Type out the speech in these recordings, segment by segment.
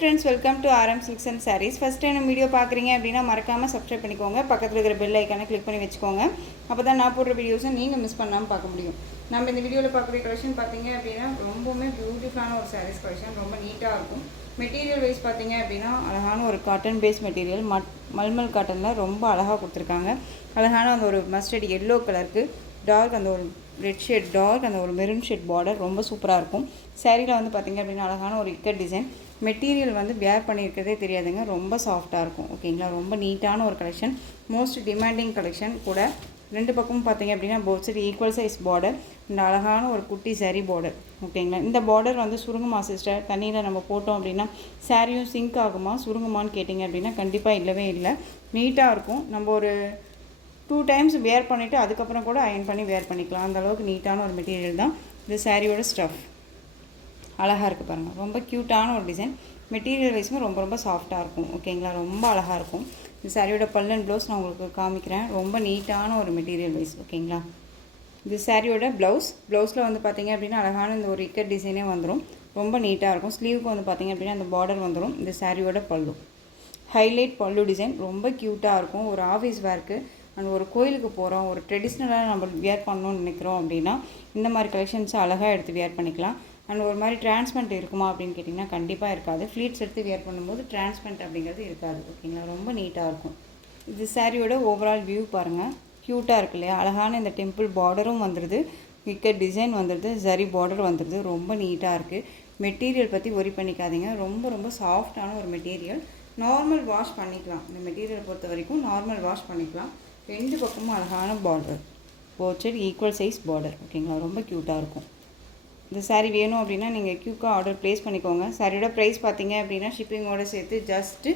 Friends, welcome to RM Silks and Sarees. First time video பார்க்குறீங்க அப்படின்னா மறக்காமல் subscribe பண்ணிக்கோங்க. பக்கத்தில் இருக்கிற பெல் ஐக்கானை கிளிக் பண்ணி வச்சுக்கோங்க. அப்போ தான் நான் போடுற வீடியோஸை நீங்கள் மிஸ் பண்ணாமல் பார்க்க முடியும். நம்ம இந்த வீடியோவில் பார்க்குற கலெக்ஷன் பார்த்தீங்க அப்படின்னா ரொம்பவுமே பியூட்டிஃபுல்லான ஒரு சாரீஸ் கலெக்ஷன். ரொம்ப நீட்டாக இருக்கும். மெட்டீரியல் வைஸ் பார்த்தீங்க அப்படின்னா அழகான ஒரு காட்டன் பேஸ் மெட்டீரியல் மல்மல் காட்டனில் ரொம்ப அழகாக கொடுத்துருக்காங்க. அழகான அந்த ஒரு மஸ்டர்ட் எல்லோ கலருக்கு டார்க் அந்த ஒரு ரெட் ஷேட் டார்க் அந்த ஒரு மெரூன் ஷேட் பார்டர் ரொம்ப சூப்பராக இருக்கும். சாரியில் வந்து பார்த்திங்க அப்படின்னா அழகான ஒரு இக்கட் டிசைன். மெட்டீரியல் வந்து வேர் பண்ணியிருக்கிறதே தெரியாதுங்க, ரொம்ப சாஃப்டாக இருக்கும். ஓகேங்களா, ரொம்ப நீட்டான ஒரு கலெக்ஷன், மோஸ்ட் டிமாண்டிங் கலெக்ஷன் கூட. ரெண்டு பக்கமும் பார்த்திங்க அப்படின்னா both side equal size border, இந்த அழகான ஒரு குட்டி சாரீ பார்டர். ஓகேங்களா, இந்த பார்டர் வந்து சுருங்குமா சிஸ்டர், தண்ணியில் நம்ம போட்டோம் அப்படின்னா சாரியும் சிங்க் ஆகுமா சுருங்குமான்னு கேட்டிங்க அப்படின்னா கண்டிப்பாக இல்லவே இல்லை, நீட்டாக இருக்கும். நம்ம ஒரு 2 டைம்ஸ் வேர் பண்ணிவிட்டு அதுக்கப்புறம் கூட அயன் பண்ணி வேர் பண்ணிக்கலாம். அந்தளவுக்கு நீட்டான ஒரு மெட்டீரியல் தான் இந்த சாரியோட ஸ்டஃப். அழகாக இருக்குது பாருங்கள், ரொம்ப க்யூட்டான ஒரு டிசைன். மெட்டீரியல் வைஸுமே ரொம்ப ரொம்ப சாஃப்டாக இருக்கும். ஓகேங்களா, ரொம்ப அழகாக இருக்கும். இந்த சாரியோட பல்லன் ப்ளவுஸ் நான் உங்களுக்கு காமிக்கிறேன். ரொம்ப நீட்டான ஒரு மெட்டீரியல் வைஸ். ஓகேங்களா, இந்த சாரியோட ப்ளவுஸில் வந்து பார்த்திங்க அப்படின்னா அழகான இந்த ஒரு இக்கட் டிசைனே வந்துடும். ரொம்ப நீட்டாக இருக்கும். ஸ்லீவுக்கு வந்து பார்த்திங்க அப்படின்னா அந்த பார்டர் வந்துடும். இந்த சாரியோட பல்லு ஹைலைட் பல்லு டிசைன் ரொம்ப க்யூட்டாக இருக்கும். ஒரு ஆஃபீஸ் வேர்க்கு அண்ட் ஒரு கோயிலுக்கு போகிறோம், ஒரு ட்ரெடிஷ்னலாக நம்ம வியர் பண்ணணும்னு நினைக்கிறோம் அப்படின்னா இந்த மாதிரி கலெக்ஷன்ஸை அழகாக எடுத்து வியர் பண்ணிக்கலாம். அண்ட் ஒரு மாதிரி டிரான்ஸ்பரண்ட் இருக்குமா அப்படின்னு கேட்டிங்கன்னா கண்டிப்பாக இருக்காது. ஃப்ளீட்ஸ் எடுத்து வியர் பண்ணும்போது டிரான்ஸ்பரண்ட் அப்படிங்கிறது இருக்காது. ஓகேங்களா, ரொம்ப நீட்டாக இருக்கும். இது சாரியோட ஓவரால் வியூ பாருங்கள், க்யூட்டாக இருக்கு இல்லையா. அழகான இந்த டெம்பிள் பார்டரும் வந்துடுது, விக்கெட் டிசைன் வந்துடுது, ஜரி பார்டர் வந்துடுது, ரொம்ப நீட்டாக இருக்குது. மெட்டீரியல் பற்றி ஒரி பண்ணிக்காதீங்க, ரொம்ப ரொம்ப சாஃப்டான ஒரு மெட்டீரியல். நார்மல் வாஷ் பண்ணிக்கலாம். இந்த மெட்டீரியல் பொறுத்த வரைக்கும் நார்மல் வாஷ் பண்ணிக்கலாம். ரெண்டு பக்கமும் அழகான border, both side equal size border. ஓகேங்களா, ரொம்ப க்யூட்டாக இருக்கும். இந்த சாரீ வேணும் அப்படின்னா நீங்கள் க்யூக்காக ஆர்டர் ப்ளேஸ் பண்ணிக்கோங்க. சாரியோட ப்ரைஸ் பார்த்தீங்க அப்படின்னா ஷிப்பிங்கோடு சேர்த்து just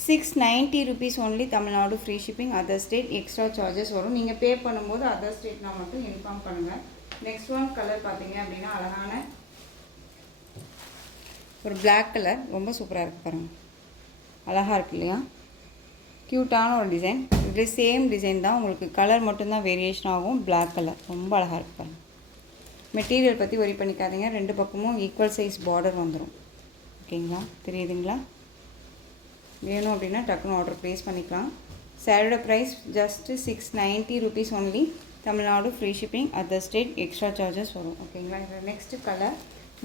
690 rupees only. Tamil Nadu free shipping. Other state extra charges வரும். நீங்கள் பே பண்ணும்போது அதர் ஸ்டேட்னா மட்டும் இன்ஃபார்ம் பண்ணுங்கள். நெக்ஸ்ட் ஒன் கலர் பார்த்தீங்க அப்படின்னா அழகான ஒரு பிளாக் கலர், ரொம்ப சூப்பராக இருக்குது பாருங்கள், அழகாக இருக்குது இல்லையா. க்யூட்டான ஒரு டிசைன். இதுலேயே சேம் டிசைன் தான், உங்களுக்கு கலர் மட்டும்தான் வேரியேஷன் ஆகும். பிளாக் கலர் ரொம்ப அழகாக இருக்குது பாருங்கள். மெட்டீரியல் பற்றி ஒரி பண்ணிக்காதீங்க, ரெண்டு பக்கமும் ஈக்குவல் சைஸ் பார்டர் வந்துடும். ஓகேங்களா, தெரியுதுங்களா. வேணும் அப்படின்னா டக்குன்னு ஆர்டர் ப்ளேஸ் பண்ணிக்கலாம். சாரியோட price just 690 rupees only. Tamil Nadu free shipping. Other state extra charges வரும். ஓகேங்களா, இந்த next colour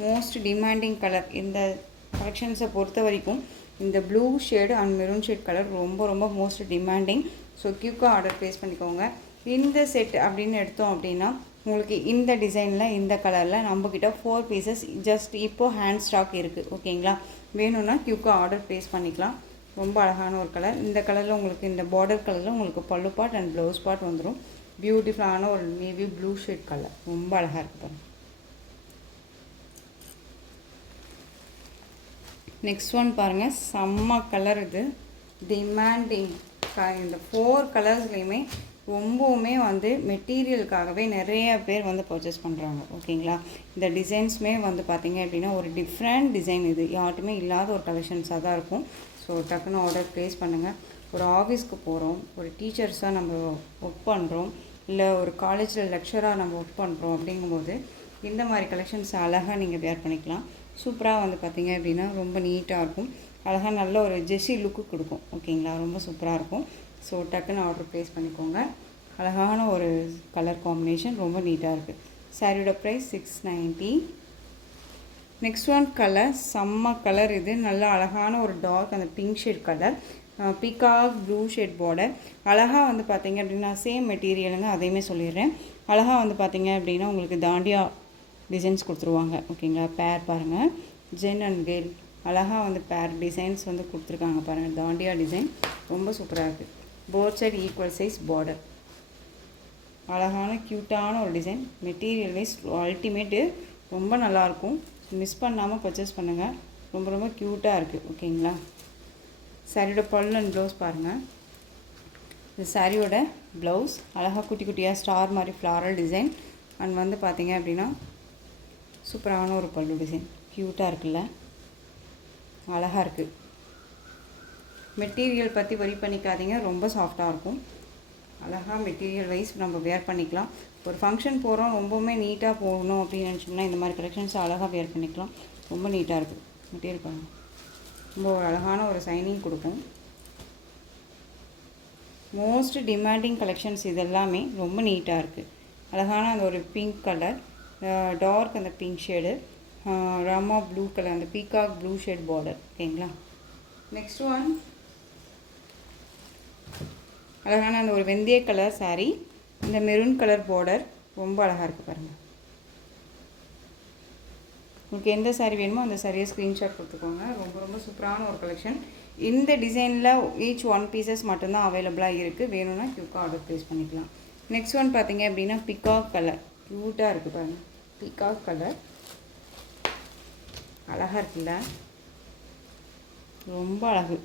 most demanding colour. இந்த கலெக்ஷன்ஸை பொறுத்த வரைக்கும் இந்த blue shade and maroon shade colour ரொம்ப ரொம்ப மோஸ்ட் டிமாண்டிங். ஸோ க்யூக்காக ஆர்டர் ப்ளேஸ் பண்ணிக்கோங்க. இந்த செட் அப்படின்னு எடுத்தோம் அப்படின்னா உங்களுக்கு இந்த டிசைனில் இந்த கலரில் நம்மக்கிட்ட 4 pieces ஜஸ்ட் இப்போது ஹேண்ட் ஸ்டாக் இருக்குது. ஓகேங்களா, வேணும்னா க்யூக்காக ஆர்டர் ப்ளேஸ் பண்ணிக்கலாம். ரொம்ப அழகான ஒரு கலர். இந்த கலரில் உங்களுக்கு இந்த பார்டர் கலரில் உங்களுக்கு பல்லு பார்ட் அண்ட் ப்ளவுஸ் பார்ட் வந்துடும். பியூட்டிஃபுல்லான ஒரு நேவி ப்ளூ ஷேட் கலர், ரொம்ப அழகாக இருக்குது பாருங்கள். நெக்ஸ்ட் ஒன் பாருங்கள், செம்ம கலர். இது டிமாண்டிங். இந்த 4 கலர்ஸ்லேயுமே ரொம்பவுமே வந்து மெட்டீரியலுக்காகவே நிறைய பேர் வந்து பர்ச்சேஸ் பண்ணுறாங்க. ஓகேங்களா, இந்த டிசைன்ஸுமே வந்து பார்த்திங்க அப்படின்னா ஒரு டிஃப்ரெண்ட் டிசைன். இது யார்ட்டுமே இல்லாத ஒரு கலெக்ஷன்ஸாக தான் இருக்கும். ஸோ டக்குன்னு ஆர்டர் ப்ளேஸ் பண்ணுங்கள். ஒரு ஆஃபீஸ்க்கு போகிறோம், ஒரு டீச்சர்ஸாக நம்ம ஒர்க் பண்ணுறோம், இல்லை ஒரு காலேஜில் லெக்சராக நம்ம ஒர்க் பண்ணுறோம் அப்படிங்கும்போது இந்த மாதிரி கலெக்ஷன்ஸ் அழகாக நீங்கள் வேர் பண்ணிக்கலாம். சூப்பராக வந்து பார்த்திங்க அப்படின்னா ரொம்ப நீட்டாக இருக்கும். அழகாக நல்ல ஒரு ஜெஸ்ஸி லுக்கு கொடுக்கும். ஓகேங்களா, ரொம்ப சூப்பராக இருக்கும். ஸோ டக்குன்னு ஆர்டர் ப்ளேஸ் பண்ணிக்கோங்க. அழகான ஒரு கலர் காம்பினேஷன், ரொம்ப நீட்டாக இருக்குது. சாரியோட ப்ரைஸ் 690. நெக்ஸ்ட் ஒன் கலர் செம்ம கலர். இது நல்ல அழகான ஒரு டார்க் அந்த pink shade colour, peacock blue shade border. அழகாக வந்து பார்த்திங்க அப்படின்னா சேம் மெட்டீரியலுங்க, அதையுமே சொல்லிடுறேன். அழகாக வந்து பார்த்திங்க அப்படின்னா உங்களுக்கு தாண்டியா டிசைன்ஸ் கொடுத்துருவாங்க. ஓகேங்களா, பேர் பாருங்கள், ஜென் அண்ட் கேர்ள் அழகாக வந்து பேர் டிசைன்ஸ் வந்து கொடுத்துருக்காங்க பாருங்கள். தாண்டியா டிசைன் ரொம்ப சூப்பராக இருக்குது. Both side equal size border, அழகான க்யூட்டான ஒரு டிசைன். மெட்டீரியல் வைஸ் அல்டிமேட்டு, ரொம்ப நல்லாயிருக்கும். மிஸ் பண்ணாமல் பர்ச்சேஸ் பண்ணுங்கள். ரொம்ப ரொம்ப க்யூட்டாக இருக்குது. ஓகேங்களா, சாரியோட பல்லு அண்ட் ப்ளவுஸ் பாருங்கள். இந்த சாரியோட ப்ளவுஸ் அழகாக குட்டி குட்டியாக ஸ்டார் மாதிரி ஃப்ளாரல் டிசைன் அண்ட் வந்து பார்த்திங்க அப்படின்னா சூப்பரான ஒரு பல்லு டிசைன். க்யூட்டாக இருக்குல்ல, அழகாக இருக்குது. மெட்டீரியல் பற்றி வரி பண்ணிக்காதீங்க, ரொம்ப சாஃப்டாக இருக்கும். அழகாக மெட்டீரியல் வைஸ் நம்ம வேர் பண்ணிக்கலாம். ஒரு ஃபங்க்ஷன் போகிறோம், ரொம்பவுமே நீட்டாக போகணும் அப்படின்னு நினச்சோம்னா இந்த மாதிரி கலெக்ஷன்ஸ் அழகாக வேர் பண்ணிக்கலாம். ரொம்ப நீட்டாக இருக்குது மெட்டீரியல் பாருங்கள். ரொம்ப ஒரு அழகான ஒரு சைனிங் கொடுக்கும். மோஸ்ட் டிமாண்டிங் கலெக்ஷன்ஸ் இது எல்லாமே ரொம்ப நீட்டாக இருக்குது. அழகான அந்த ஒரு பிங்க் கலர், டார்க் அந்த pink shade, Rama blue colour, அந்த பீகாக் ப்ளூ ஷேட் பார்டர். ஓகேங்களா. நெக்ஸ்ட் ஒன் அழகான அந்த ஒரு வெந்தய கலர் சாரீ, இந்த மெரூன் கலர் பார்டர் ரொம்ப அழகாக இருக்குது பாருங்கள். உங்களுக்கு எந்த சாரீ வேணுமோ அந்த சாரியை ஸ்க்ரீன்ஷாட் கொடுத்துக்கோங்க. ரொம்ப ரொம்ப சூப்பரான ஒரு கலெக்ஷன். இந்த டிசைனில் ஈச் 1 பீசஸ் மட்டும்தான் அவைலபிளாக இருக்குது. வேணும்னா குயிக்காக ஆர்டர் ப்ளேஸ் பண்ணிக்கலாம். நெக்ஸ்ட் ஒன் பார்த்தீங்க அப்படின்னா பிகாக் கலர், க்யூட்டாக இருக்குது பாருங்கள். பிகாக் கலர் அழகாக இருக்குல்ல, ரொம்ப அழகு.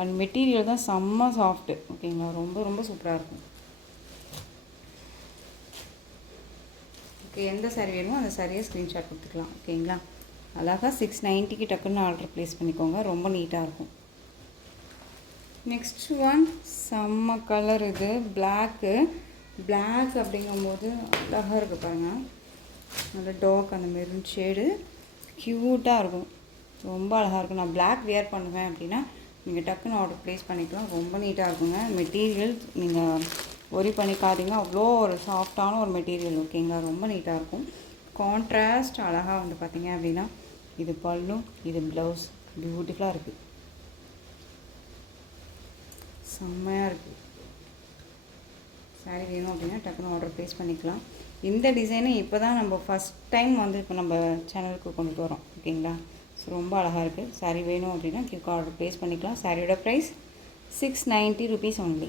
அண்ட் மெட்டீரியல் தான் செம்ம சாஃப்ட்டு. ஓகேங்களா, ரொம்ப ரொம்ப சூப்பராக இருக்கும். ஓகே, எந்த சாரீ வேணுமோ அந்த சாரியை ஸ்க்ரீன்ஷாட் கொடுத்துக்கலாம். ஓகேங்களா. அழகாக 690க்கு டக்குன்னு ஆர்டர் ப்ளேஸ் பண்ணிக்கோங்க. ரொம்ப நீட்டாக இருக்கும். நெக்ஸ்ட் ஒன் செம்ம கலர். இது பிளாக் அப்படிங்கும்போது அழகாக இருக்குது பாருங்கள். நல்ல டார்க் அந்த மெரூன் ஷேடு க்யூட்டாக இருக்கும். ரொம்ப அழகாக இருக்கும். நான் பிளாக் வியர் பண்ணுவேன் அப்படின்னா நீங்கள் டக்குன்னு ஆர்டர் ப்ளேஸ் பண்ணிக்கலாம். ரொம்ப நீட்டாக இருக்குங்க. மெட்டீரியல் நீங்கள் ஒரி பண்ணிக்காதீங்க, அவ்வளோ ஒரு சாஃப்டான ஒரு மெட்டீரியல். ஓகேங்களா, ரொம்ப நீட்டாக இருக்கும். கான்ட்ராஸ்ட் அழகாக வந்து பார்த்தீங்க அப்படின்னா இது பல்லு, இது ப்ளவுஸ், பியூட்டிஃபுல்லாக இருக்குது. செம்மையாக இருக்குது. சாரீ வேணும் அப்படின்னா டக்குன்னு ஆர்டர் ப்ளேஸ் பண்ணிக்கலாம். இந்த டிசைனை இப்போ தான் நம்ம ஃபஸ்ட் டைம் வந்து இப்போ நம்ம சேனலுக்கு கொண்டுட்டு வரோம். ஓகேங்களா. ஸோ ரொம்ப அழகாக இருக்குது. சாரீ வேணும் அப்படின்னா குயிக்காக ஆர்டர் ப்ளேஸ் பண்ணிக்கலாம். சாரியோட price 690 rupees only.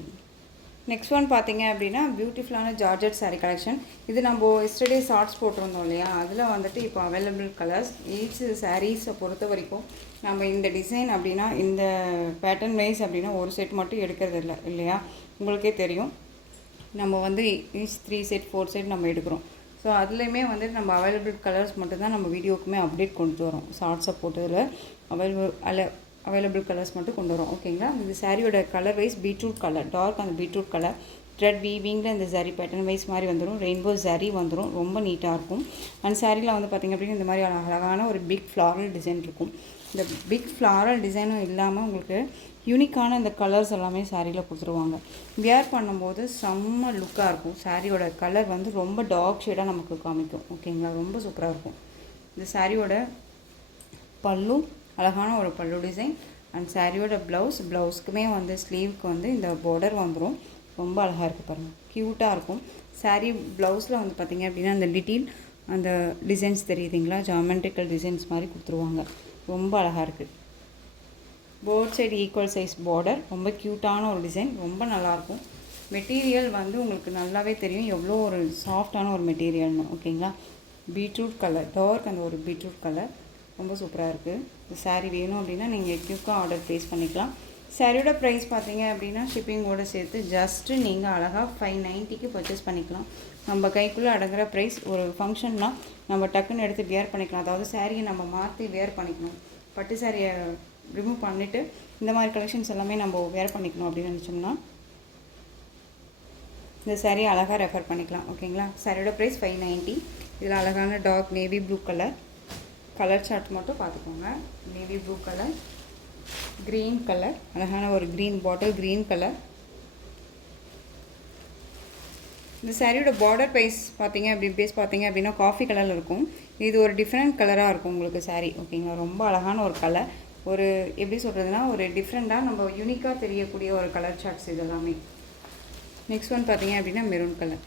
Next one பார்த்தீங்க அப்படின்னா பியூட்டிஃபுல்லான ஜார்ஜெட் சாரீ கலெக்ஷன். இது நம்ம எஸ்டர்டே ஷார்ட்ஸ் போட்டிருந்தோம் இல்லையா, அதில் வந்துட்டு இப்போ அவைலபிள் கலர்ஸ். ஈச் சாரீஸை பொறுத்த வரைக்கும் நம்ம இந்த டிசைன் அப்படின்னா இந்த பேட்டர்ன் வைஸ் அப்படின்னா ஒரு செட் மட்டும் எடுக்கிறது இல்லை இல்லையா, உங்களுக்கே தெரியும். நம்ம வந்து ஈச் 3 செட் 4 செட் நம்ம எடுக்கிறோம். ஸோ அதுலேயுமே வந்துட்டு நம்ம அவைலபிள் கலர்ஸ் மட்டும்தான் நம்ம வீடியோக்குமே அப்டேட் கொண்டு வரோம். ஷார்ட்ஸை போட்டதில் அவைலபிள் கலர்ஸ் மட்டும் கொண்டு வரோம். ஓகேங்களா. இந்த சாரியோட colour wise beetroot colour, dark அந்த பீட்ரூட் கலர், த்ரெட் வீவிங்கில் இந்த சாரீ பேட்டர்ன் வைஸ் மாதிரி வந்துடும். ரெயின்போ சாரீ வந்துடும். ரொம்ப நீட்டாக இருக்கும். அந்த சாரியில் வந்து பார்த்திங்க அப்படின்னா இந்த மாதிரி அழகான ஒரு பிக் ஃப்ளாரல் டிசைன் இருக்கும். இந்த பிக் ஃப்ளாரல் டிசைனும் இல்லாமல் உங்களுக்கு யூனிக்கான இந்த கலர்ஸ் எல்லாமே சாரியில் கொடுத்துருவாங்க. வியர் பண்ணும்போது செம்ம லுக்காக இருக்கும். சாரியோட கலர் வந்து ரொம்ப டார்க் ஷேடாக நமக்கு காமிக்கும். ஓகேங்களா, ரொம்ப சூப்பராக இருக்கும். இந்த சாரியோட பல்லு அழகான ஒரு பல்லு டிசைன். அண்ட் சாரியோட ப்ளவுஸ்க்குமே வந்து ஸ்லீவுக்கு வந்து இந்த பார்டர் வந்துடும். ரொம்ப அழகாக இருக்குது பாருங்கள், க்யூட்டாக இருக்கும். சாரீ ப்ளவுஸில் வந்து பார்த்திங்க அப்படின்னா அந்த டீட்டெயில் அந்த டிசைன்ஸ் தெரியுதுங்களா, ஜாமெட்ரிக்கல் டிசைன்ஸ் மாதிரி கொடுத்துருவாங்க. ரொம்ப அழகாக இருக்குது. Both side equal size border, ரொம்ப க்யூட்டான ஒரு டிசைன், ரொம்ப நல்லாயிருக்கும். மெட்டீரியல் வந்து உங்களுக்கு நல்லாவே தெரியும் எவ்வளோ ஒரு சாஃப்டான ஒரு மெட்டீரியல்னு. ஓகேங்களா. பீட்ரூட் கலர், டார்க் அந்த ஒரு பீட்ரூட் கலர் ரொம்ப சூப்பராக இருக்குது. இந்த சாரீ வேணும் அப்படின்னா நீங்கள் குயிக்காக ஆர்டர் ப்ளேஸ் பண்ணிக்கலாம். சாரியோட ப்ரைஸ் பார்த்தீங்க அப்படின்னா ஷிப்பிங்கோடு சேர்த்து ஜஸ்ட்டு நீங்கள் அழகாக 590க்கு பர்ச்சேஸ் பண்ணிக்கலாம். நம்ம கைக்குள்ளே அடங்குற ப்ரைஸ். ஒரு ஃபங்க்ஷன்னா நம்ம டக்குன்னு எடுத்து வியர் பண்ணிக்கலாம். அதாவது சாரியை நம்ம மாற்றி வியர் பண்ணிக்கணும், பட்டு சாரியை ரிமூவ் பண்ணிவிட்டு இந்த மாதிரி கலெக்ஷன்ஸ் எல்லாமே நம்ம வியர் பண்ணிக்கணும் அப்படின்னு நினச்சோம்னா இந்த சாரியை அழகாக ரெஃபர் பண்ணிக்கலாம். ஓகேங்களா. சாரியோட ப்ரைஸ் 590. இதில் அழகான dark navy blue colour chart மட்டும் பார்த்துக்கோங்க. Navy blue colour, green colour, அழகான ஒரு க்ரீன் பாட்டில் க்ரீன் கலர். இந்த சாரியோட பார்டர் பேஸ் பார்த்தீங்க அப்படின்னா காஃபி கலரில் இருக்கும். இது ஒரு டிஃப்ரெண்ட் கலராக இருக்கும் உங்களுக்கு சாரீ. ஓகேங்களா. ரொம்ப அழகான ஒரு கலர், ஒரு எப்படி சொல்கிறதுனா ஒரு டிஃப்ரெண்ட்டாக நம்ம யூனிக்காக தெரியக்கூடிய ஒரு கலர் சார்ட்ஸ் இது எல்லாமே. நெக்ஸ்ட் ஒன் பார்த்தீங்க அப்படின்னா மெரூன் கலர்.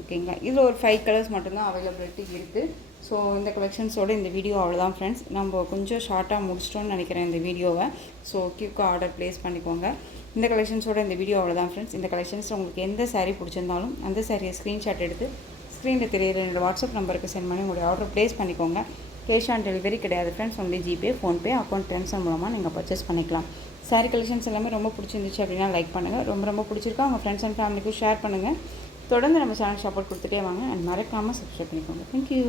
ஓகேங்களா. இதில் ஒரு 5 கலர்ஸ் மட்டும்தான் அவைலபிலிட்டி இருக்குது. ஸோ இந்த கலெக்ஷன்ஸோட இந்த வீடியோ அவ்வளோதான் ஃப்ரெண்ட்ஸ். நம்ம கொஞ்சம் ஷார்ட்டாக முடிச்சிட்டோன்னு நினைக்கிறேன் இந்த வீடியோவை. ஸோ குயிக்காக ஆர்டர் ப்ளேஸ் பண்ணிக்கோங்க. இந்த கலெக்ஷன்ஸோட இந்த வீடியோ அவ்வளோதான் ஃப்ரெண்ட்ஸ். இந்த கலெக்ஷன்ஸ் உங்களுக்கு எந்த சாரீ பிடிச்சிருந்தாலும் அந்த சாரியை ஸ்க்ரீன்ஷாட் எடுத்து ஸ்க்ரீனில் தெரியுற என்னோடய வாட்ஸ்அப் நம்பருக்கு சென்ட் பண்ணி உங்களுடைய ஆர்டர் ப்ளேஸ் பண்ணிக்கோங்க. கேஷ் ஆன் டெலிவரி கிடையாது friends. Only GPay, PhonePe, account transfer மூலமாக நீங்கள் பர்ச்சேஸ் பண்ணிக்கலாம். சாரீ கலெக்ஷன்ஸ் எல்லாமே ரொம்ப பிடிச்சிருந்துச்சு அப்படின்னா லைக் பண்ணுங்கள். ரொம்ப பிடிச்சிருக்கா உங்கள் ஃப்ரெண்ட்ஸ் அண்ட் ஃபேமிலிக்கும் ஷேர் பண்ணுங்கள். தொடர்ந்து நம்ம சேனல் சப்போர்ட் கொடுத்துட்டே வாங்க. அண்ட் மறக்காமல் சப்ஸ்கிரைப் பண்ணிக்கோங்க. தேங்க்யூ.